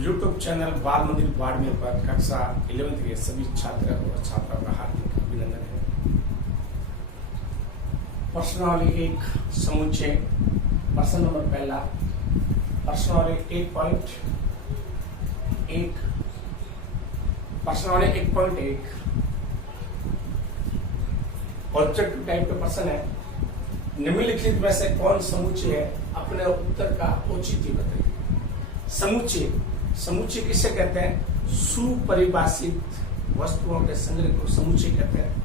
YouTube channel बाल मंदिर बाड़मेर पर कक्षा 11th के सभी छात्र और छात्राओं का हार्दिक अभिनंदन है। प्रश्नावली एक समुच्चय, प्रश्न नंबर पहला, प्रश्नावली 1.1, प्रश्नावली 1.1 ऑब्जेक्टिव टाइप का प्रश्न है। निम्नलिखित में से कौन समुच्चय है, अपने उत्तर का औचित्य बताइए। समुच्चय किसे कहते हैं? सुपरिभाषित वस्तुओं के संग्रह को समुच्चय कहते हैं।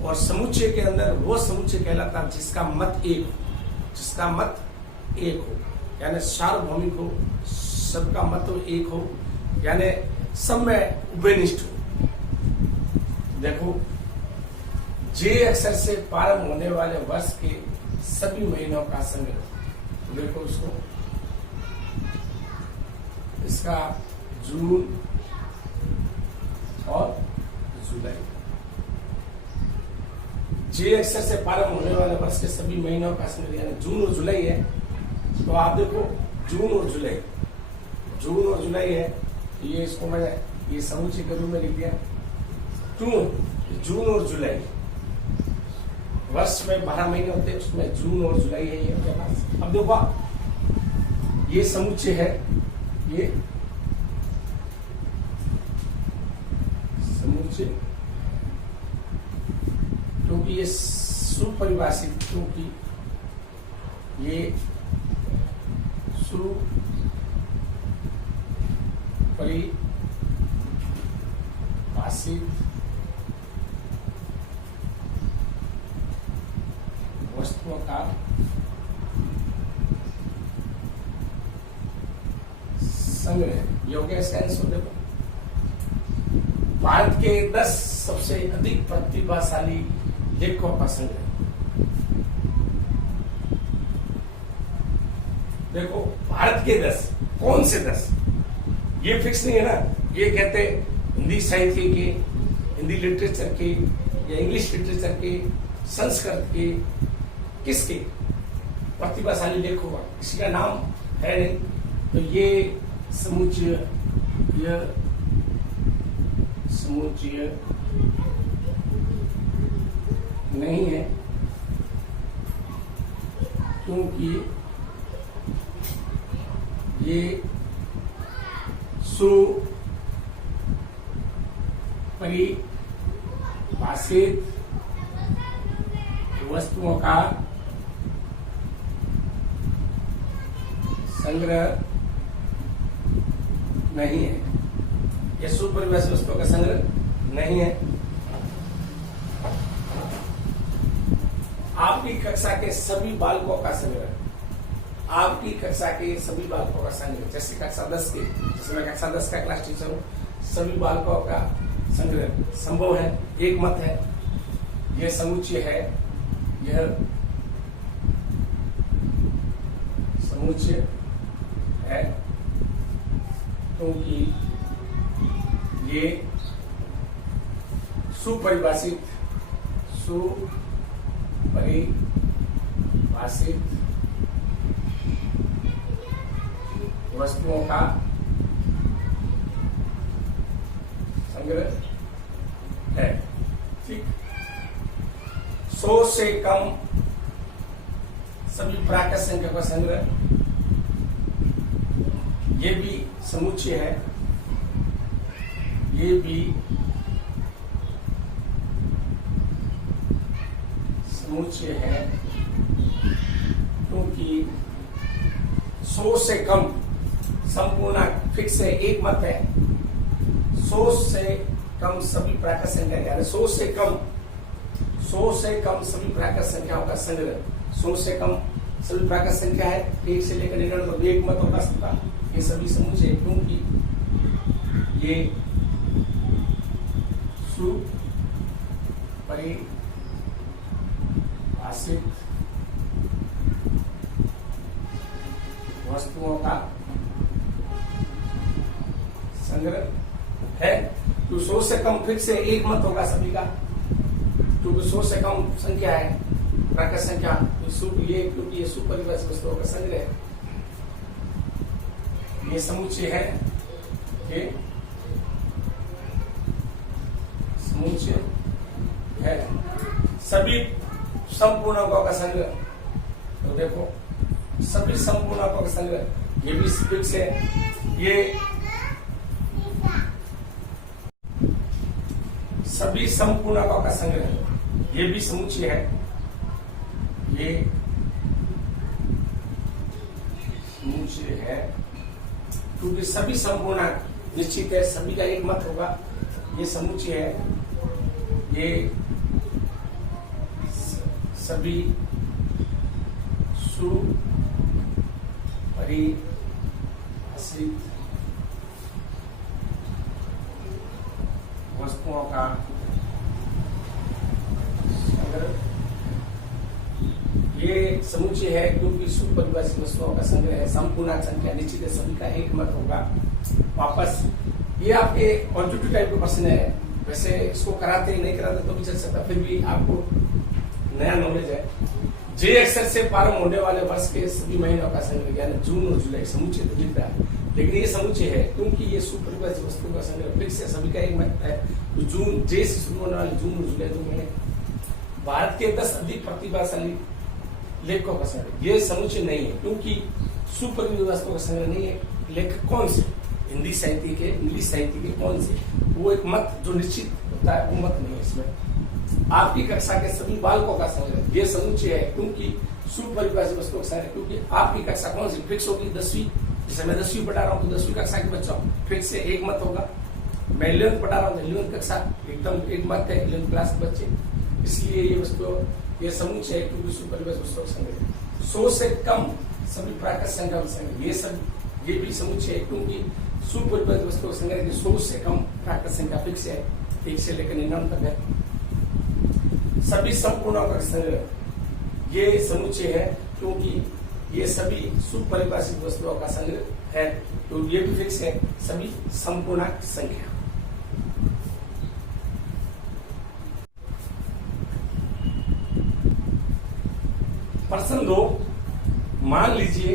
और समुच्चय के अंदर वो समुच्चय कहलाता है जिसका मत एक हो, यानी सार्वभौमिक हो, सबका मत एक हो, यानी सब में उभयनिष्ठ हो। देखो, जे अक्षर से प्रारंभ होने वाले वर्ष के सभी महीनों का संग्रह, देखो उसको, इसका जून और जुलाई। जे अक्षर से प्रारंभ होने वाले वर्ष के सभी महीनों का संग्रह यानी जून और जुलाई है। तो आप देखो, जून और जुलाई है, ये इसको मैंने ये समुच्चय के रूप में लिख दिया। जून और जुलाई, वर्ष में 12 महीने होते हैं, उसमें जून और जुलाई है ये उनके पास। अब देखो, ये समुच्चय है, ये समुच्चय, क्योंकि ये सुपरिभाषित, क्योंकि ये सुपरिभाषित वस्तुओं का संग्रह योग्य आंसर। देखो, भारत के 10 सबसे अधिक प्रतिभाशाली लेखकों का संग्रह। देखो, भारत के 10, कौन से 10? ये फिक्स नहीं है ना। ये कहते हिंदी साहित्य के, हिंदी लिटरेचर के, या इंग्लिश लिटरेचर के, संस्कृत के, किसके प्रतिभाशाली लेखकों का, किसी का नाम है नहीं। तो ये समुच्चय नहीं है, क्योंकि ये सुपरिभाषित वस्तुओं का संग्रह नहीं है। यह सुपरिभाषित वस्तुओं का संग्रह नहीं है। आपकी कक्षा के सभी बालकों का संग्रह, आपकी कक्षा के सभी बालकों का संग्रह, जैसे कक्षा 10 के, जैसे मैं कक्षा 10 का क्लास टीचर हूं, सभी बालकों का संग्रह संभव है, एक मत है। यह समुच्चय है, यह समुच्चय है, क्योंकि ये सुपरिभाषित वस्तुओं का संग्रह है। ठीक, 100 से कम सभी प्राकृत संख्या का संग्रह, ये भी समुच्चय है, ये भी समुच्चय है, क्योंकि 100 से कम संपूर्ण फिक्स है, एक मत है। 100 से कम सभी प्राकृत संख्या, यानी 100 से कम सभी प्राकृत संख्याओं का संग्रह। 100 से कम सभी प्राकृत संख्या है, 1 से लेकर 99, एक मत होगा सबका, ये सभी समुच्चय, क्योंकि ये सुपरिभाषित वस्तुओं का संग्रह है। तो 100 से कम फिर से एक मत होगा सभी का, क्योंकि 100 से कम संख्या है प्राकृत संख्या, क्योंकि ये सुपरिभाषित वस्तुओं का संग्रह है। ये समुच्चय है, के समुच्चय है। सभी संपूर्णांकों का संग्रह, तो देखो सभी संपूर्णांकों का संग्रह, ये भी फिक्स है। ये सभी संपूर्णांकों का संग्रह, ये भी समुच्चय है। ये समुच्चय है क्योंकि सभी संपूर्णांक निश्चित है, सभी का एक मत होगा। ये समुच्चय है, ये सभी सुपरिभाषित वस्तुओं का संग्रह। ये समुच्चय है क्योंकि सुपरिभाषित वस्तुओं का संग्रह है। संपूर्णांक संख्या निश्चित है, सभी का एक मत होगा। वापस ये आपके ऑब्जेक्टिव टाइप का प्रश्न है, वैसे इसको कराते नहीं कराते तो भी चल सकता, फिर भी आपको नया नॉलेज है। जे अक्षर से प्रारंभ होने वाले वर्ष के सभी महीनों का संग्रह, यानी जून और जुलाई। समुच्चय तो दिख रहा है, लेकिन ये समुच्चय है क्योंकि ये सुपरिभाषित वस्तुओं का संग्रह फिक्स है, सभी का एक मत है। तो जून, जे से शुरू होने वाले जून और जुलाई 2 महीने। भारत के 10 अधिक प्रतिभाशाली लेखकों का संग्रह, ये समुच्चय नहीं है क्योंकि सुपरिभाषित वस्तुओं का संग्रह नहीं है। लेखक कौन से? हिंदी साहित्य के, इंग्लिश साहित्य के कौन से? वो एक मत जो निश्चित होता है, वो मत नहीं है इसमें। आपकी कक्षा के सभी बालकों का संग्रह, ये समुच्चय है क्योंकि सुपरिभाषित वस्तुओं का संग्रह, क्योंकि आपकी कक्षा कौन सी फिक्स होगी? 10वीं। जैसे मैं 10वीं पढ़ा रहा हूँ तो 10वीं कक्षा के बच्चों फिर से एक मत होगा। मैं 11th पढ़ा रहा हूँ, 11th कक्षा एकदम एक मत है, 11th क्लास के बच्चे। इसलिए ये वस्तु, ये समुच्चय है क्योंकि सुपरिभाषित वस्तुओं का संग्रह। 100 से कम सभी प्राकृत संख्या का संग्रह, ये भी समुच्चय है क्योंकि सुपरिभाषित वस्तुओं का संग्रह की 100 से कम प्राकृत संख्या फिक्स है, 1 से लेकर 99 तक है। सभी संपूर्णांकों का संग्रह, ये समुच्चय है क्योंकि ये सभी सुपरिभाषित वस्तुओं का संग्रह है, तो ये भी फिक्स है, सभी संपूर्णांक संख्या। प्रश्न 2, मान लीजिए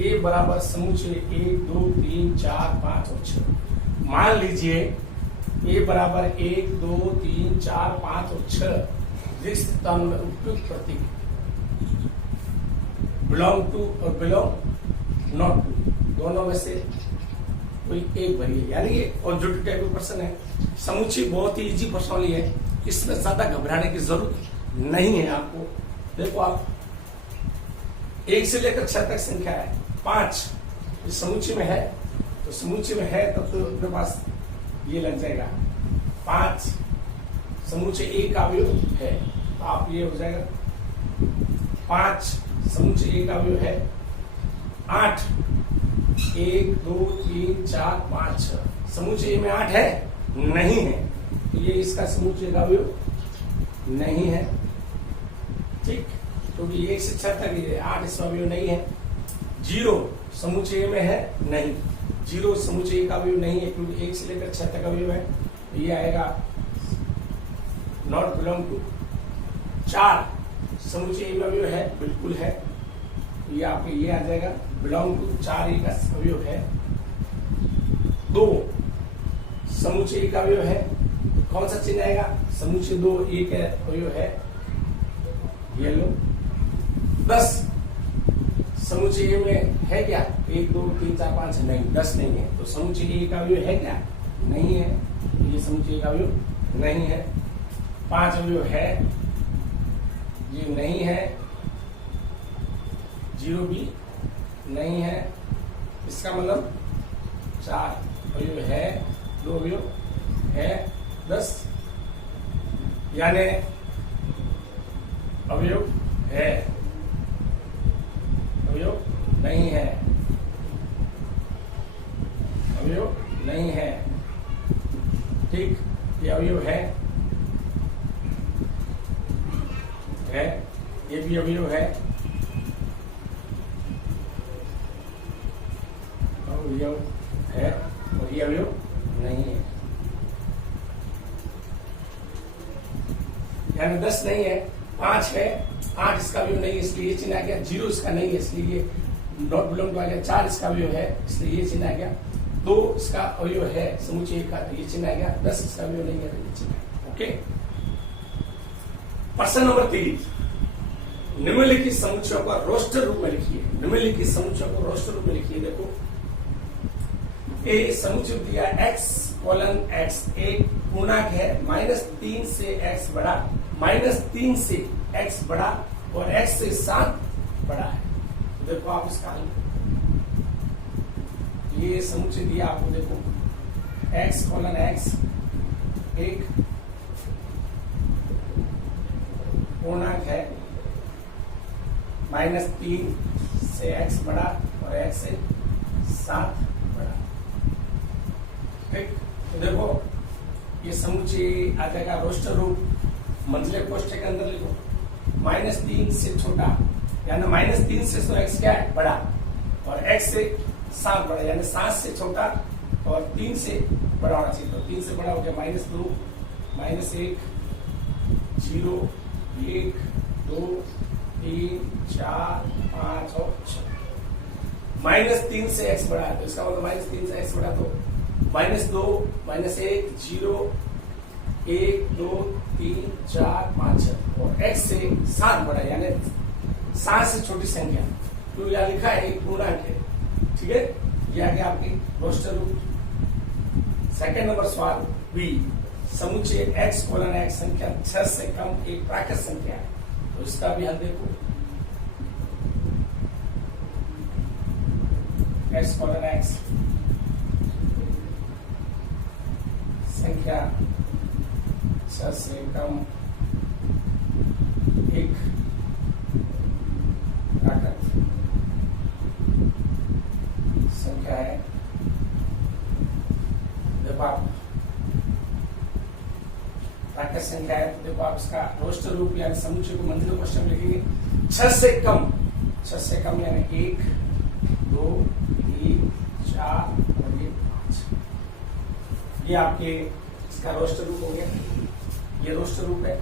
ए बराबर समुच्चय 1, 2, 3, 4, 5 और 6। मान लीजिए ए बराबर 1, 2, 3, 4, 5 और 6 रिक्त में उपयुक्त प्रतीक बिलोंग टू और बिलोंग नॉट टू, दोनों में से कोई एक भरिए। यानी ये ऑब्जेक्टिव टाइप का प्रश्न है। समुच्चय बहुत ही इजी प्रश्नावली है, इसमें ज्यादा घबराने की जरूरत नहीं है आपको। देखो आप 1 से लेकर 6 तक संख्या है, 5 इस समुच्चय में है, तो समुच्चय में है तब तो अपने पास ये लग जाएगा। 5 समुच्चय एक का अवयव है, तो आप ये हो जाएगा 5 समुच्चय एक का अवयव है। 8 1, 2, 3, 4, 5, 6 समुच्चय में 8 है? नहीं है, तो ये इसका समुच्चय का अवयव नहीं है। ठीक, क्योंकि 1 से 6 तक ये 8 इसका अवयव नहीं है। 0 समुच्चय में है? नहीं, 0 समुच्चय का अवयव नहीं है क्योंकि 1 से लेकर 6 तक अवयव है, तो ये आएगा नॉट बिलोंग टू। 4 समुच्चय में अवयव है? बिल्कुल है, तो ये आपके ये आ जाएगा बिलोंग टू, 4 का अवयव है। 2 समुच्चय का अवयव है, कौन सा चिन्ह आएगा? समुच्चय 2 एक अवयव है, ये लो। 10 समुच्चय में है क्या? 1, 2, 3, 4, 5 नहीं, 10 नहीं है, तो समुच्चय एक का अवयव है क्या? नहीं है, तो ये समुच्चय का अवयव नहीं है। 5 अवयव है, ये नहीं है। 0 भी नहीं है, इसका मतलब 4 अवयव है, 2 अवयव है, 10 यानी अवयव है, अवयव नहीं है, अवयव नहीं है। ठीक, ये अवयव है, ये भी अवयव है, अवयव है, और ये अवयव नहीं है। यानी 10 नहीं है, 5 है, 8 इसका अवयव नहीं है, इसलिए ये चिन्ह आ गया। 0 इसका नहीं है, इसलिए नॉट बिलोंग टू आ गया, 4 इसका अवयव है इसलिए ये चिन्ह आ गया, 2 इसका अवयव है समुच्चय का तो ये चिन्ह आ गया, 10 इसका अवयव नहीं है तो ये चिन्ह आ गया। ओके, प्रश्न नंबर 3, निम्नलिखित समुच्चयों का रोस्टर रूप में लिखिए। निम्नलिखित समुच्चयों को रोस्टर रूप में लिखिए। देखो ए समुच्चय दिया x कोलन x एक पूर्णांक है -3 से x बड़ा, -3 से x बड़ा और x से 7 बड़ा है। देखो आप इसका हल, ये समुच्चय दिया आपको, देखो x कोलन x एक पूर्णांक है -3 से x बड़ा और x से 7 बड़ा। ठीक, तो देखो ये समुच्चय आ जाएगा रोस्टर रूप, मंझले कोष्ठक के अंदर लिखो, -3 से छोटा यानी -3 से तो x क्या है बड़ा और x से 7 बड़ा यानी 7 से छोटा और 3 से बड़ा होना चाहिए। तो 3 से बड़ा हो गया -2 -1 0 1 2 3 4 5 और 6। -3 से x बड़ा है तो इसका मतलब -3 से x बड़ा तो -2 -1 0 1 2 3 4 5 6 और x से 7 बड़ा यानी 7 से छोटी संख्या, तो यह लिखा है एक पूर्णांक है। ठीक है, यह आ गया आपकी रोस्टर रूप। सेकंड नंबर सवाल बी, समुच्चय x कोलन x संख्या 6 से कम एक प्राकृत संख्या है, तो इसका भी हल देखो। x कोलन x संख्या 6 से कम एक प्राकृत संख्या है। देखो आप प्राकृत संख्या है तो देखो आप इसका रोस्टर रूप यानी समुच्चय को मंजिलों क्वेश्चन लिखेंगे 6 से कम यानी 1 2 3 4 और ये 5, ये आपके इसका रोस्टर रूप हो गया। ये रोस्टर रूप है।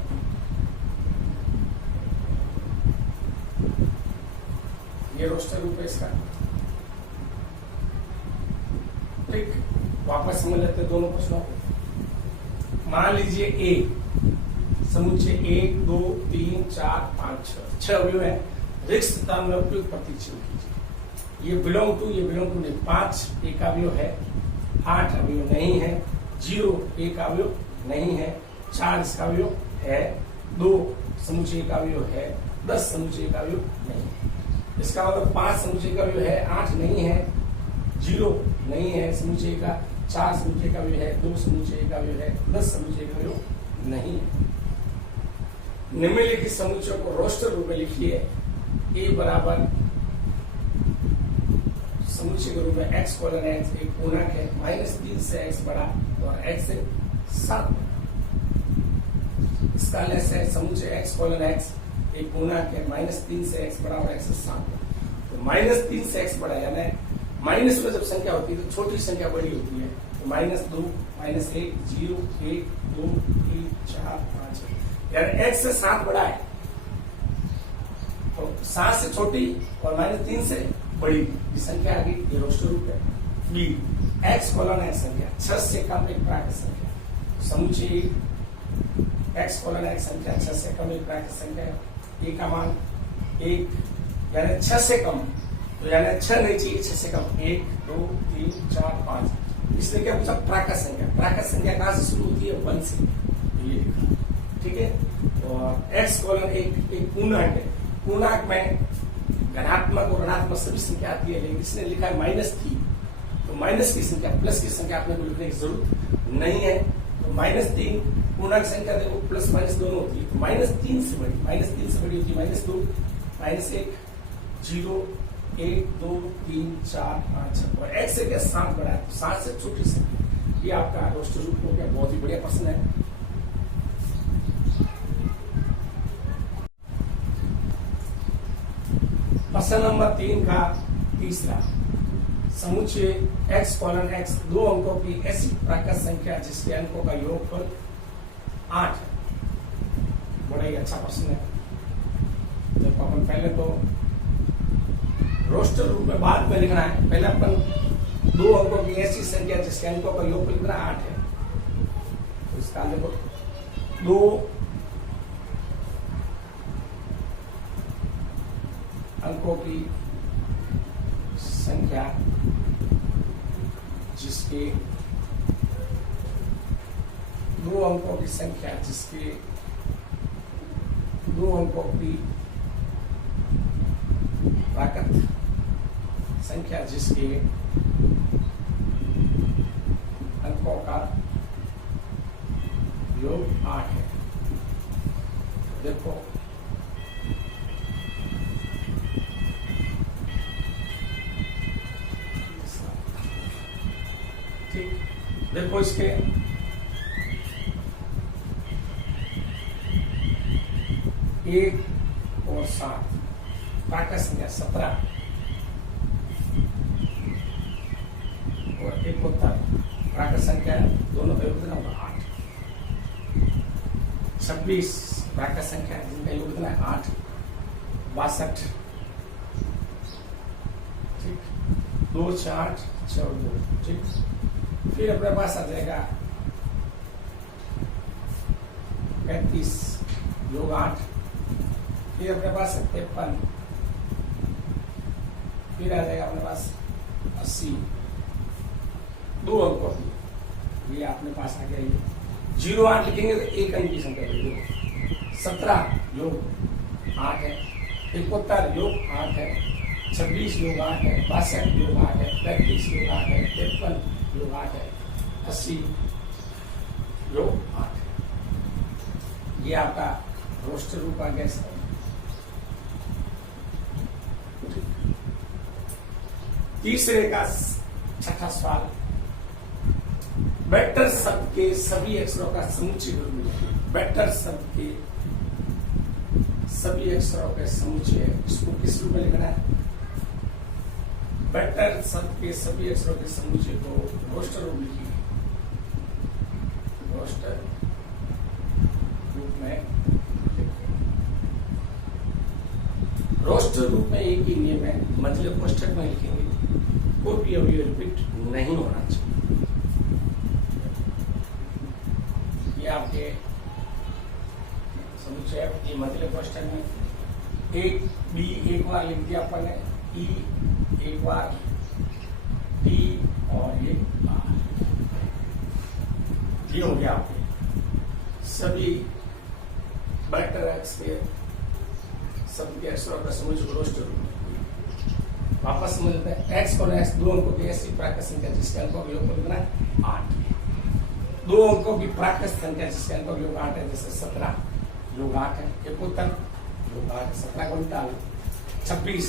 ये रोस्टर रूप है इसका। ठीक, वापस समझ लेते हैं दोनों प्रश्नों को। मान लीजिए ए समुच्चय 1 2 3 4 5 6 अवयव है, रिक्त स्थान में उपयुक्त प्रतीक चिन्ह कीजिए। ये बिलोंग टू नहीं, 5 एक अवयव है, 8 अवयव नहीं है, 0 एक अवयव नहीं है, 4 इसका अवयव है, 2 समुच्चय का अवयव है, 10 समुच्चय का अवयव नहीं है। इसका मतलब 5 समुच्चय का अवयव है, 8 नहीं है, 0 नहीं है समुच्चय का, 4 समुच्चय का अवयव है, 2 समुच्चय का अवयव है, 10 समुच्चय का अवयव नहीं है। निम्नलिखित समुच्चयों को रोस्टर रूप में लिखिए। ए बराबर समुच्चय के रूप में x कोलन x एक पूर्णांक है, -3 से x बड़ा और x से 7 बड़ा। इसका लेस है समुच्चय x कोलन x एक पूर्णांक है, -3 से x बड़ा और x से 7 बड़ा। तो -3 से x बड़ा यानी माइनस में जब संख्या होती है तो छोटी संख्या बड़ी होती है, तो -2 -1 0 1 2 3 4 5 यानी x से 7 बड़ा है तो 7 से छोटी और -3 से बड़ी ये संख्या आ गई। ये रोस्टर रूप है। बी x कोलन x संख्या 6 से कम एक प्राकृत संख्या, समुच्चय x कोलन x संख्या 6 से कम एक प्राकृत संख्या है। ए का मान 1 यानी 6 से कम, तो यानी 6 नहीं चाहिए, 6 से कम 1 2 3 4 5। इसने क्या पूछा? प्राकृत संख्या। प्राकृत संख्या कहां से शुरू होती है? 1 से, ये लिखा। ठीक है, और x कोलन एक पूर्णांक है। पूर्णांक में धनात्मक और ऋणात्मक सभी संख्या आती है, लेकिन इसने लिखा है -3, तो माइनस की संख्या प्लस की संख्या आपने को लिखने की जरूरत नहीं है। तो -3 पूर्णांक संख्या देखो प्लस माइनस दोनों होती है, तो -3 से बड़ी होती है -2 -1 0 1 2 3 4 5 6 और x से क्या 7 बड़ा है, तो 7 से छोटी संख्या। ये आपका रोस्टर रूप हो गया। बहुत ही बढ़िया प्रश्न है। प्रश्न नंबर 3 का तीसरा, समुच्चय x कोलन x 2 अंकों की ऐसी प्राकृत संख्या जिसके अंकों का योगफल 8 है। बड़ा ही अच्छा प्रश्न है। देखो अपन पहले तो रोस्टर रोस्टर रूप में बाद में लिखना है। पहले अपन 2 अंकों की ऐसी संख्या जिसके अंकों का योग लिखना 8 है, तो इसका देखो 2 अंकों की संख्या जिसके 2 अंकों की संख्या जिसके 2 अंकों की प्राकृत संख्या जिसके अंकों का योग 8 है। देखो ठीक, देखो इसके 1 और 7 प्राकृत संख्या 17 और 71 प्राकृत संख्या दोनों का योग कितना होगा 8। 26 प्राकृत संख्या जिनका योग कितना है 8। 62 ठीक, 2 4 6 2 ठीक। फिर अपने पास आ जाएगा 35 योग 8। फिर अपने पास 53, फिर आ जाएगा अपने पास 80, 2 अंकों की, ये अपने पास आ गया। ये 0 8 लिखेंगे तो 1 अंक की संख्या देखो 17 योग 8 है, 71 योग 8 है, 26 योग 8 है, 62 योग 8 है, 35 योग 8 है, 53 योग 8 है, 80 योग 8 है। ये आपका रोस्टर रूप आ गया इसका। तीसरे का छठा सवाल, वेक्टर शब्द के सभी अक्षरों का समुच्चय लिखिए। वेक्टर शब्द के सभी अक्षरों के समुच्चय, इसको किस रूप में लिखना है? वेक्टर शब्द के सभी अक्षरों के समुच्चय को रोस्टर रूप लिखिए। रोस्टर रूप में, रोस्टर रूप में एक ही नियम है, मतलब कोष्ठक में लिखेंगे, कोई भी अवयव रिपीट नहीं होना चाहिए। ये आपके समुच्चय, ये मतलब कोष्ठक में एक बी एक बार लिख दिया अपन ने, ई एक बार, टी और ये आर, ये हो गया आपके सभी वेक्टर एक्स के शब्द के अक्षरों का समुच्चय को रोस्टर रूप में। वापस समझते हैं, x और x 2 अंकों की ऐसी प्राकृत संख्या जिसके अंकों का योग कितना है 8। 2 अंकों की प्राकृत संख्या जिसके अंकों का योग 8 है, जैसे 17 योग 8 है, 71 योग 8 है, 17 का उल्टा 26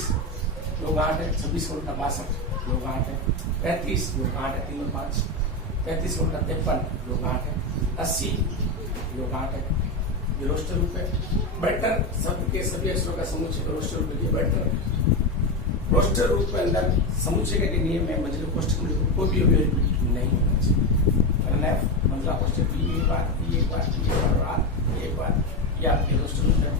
योग 8 है, 26 का उल्टा 62 योग 8 है, 35 योग 8 है, 3 और 5, 35 का उल्टा 53 योग 8 है, 80 योग 8 है। ये रोस्टर रूप है। वेक्टर शब्द के सभी अक्षरों का समुच्चय को रोस्टर रूप में। वेक्टर रोस्टर रूप के अंदर समुच्चय के नियम है, मतलब कोष्ठक में कोई भी अवयव नहीं होना चाहिए। मतलब कोष्ठक एक बार, एक बार, एक बार, एक बार, ये आपके रोस्टर रूप है।